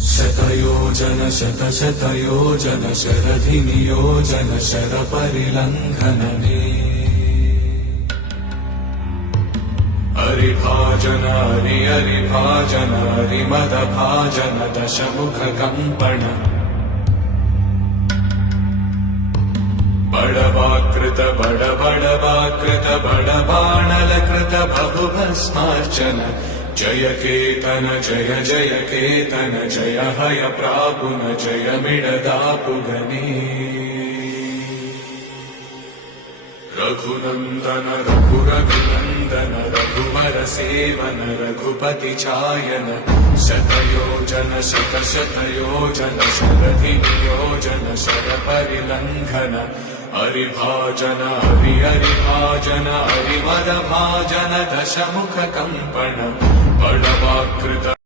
शतयोजन शतशतयोजन शरधिनियोजन शरपरिलङ्घनने हरिभाजन हरिभाजन हरिमदभाजन दशमुखकम्पण बडवाकृत बडबडवाकृत बडबाणलकृत बहुभस्मार्चन जय केतन जय जय केतन जय हय प्रापुन जय मिडदापुगने रघुनन्दन रघुरघुनन्दन रघुवर सेवन रघुपति चायन शतयोजन शतशतयोजन शरधिनियोजन शरपरिलङ्घन हरिभाजन हरिभाजन हरिमदभाजन दशमुखकम्पण बडवाकृत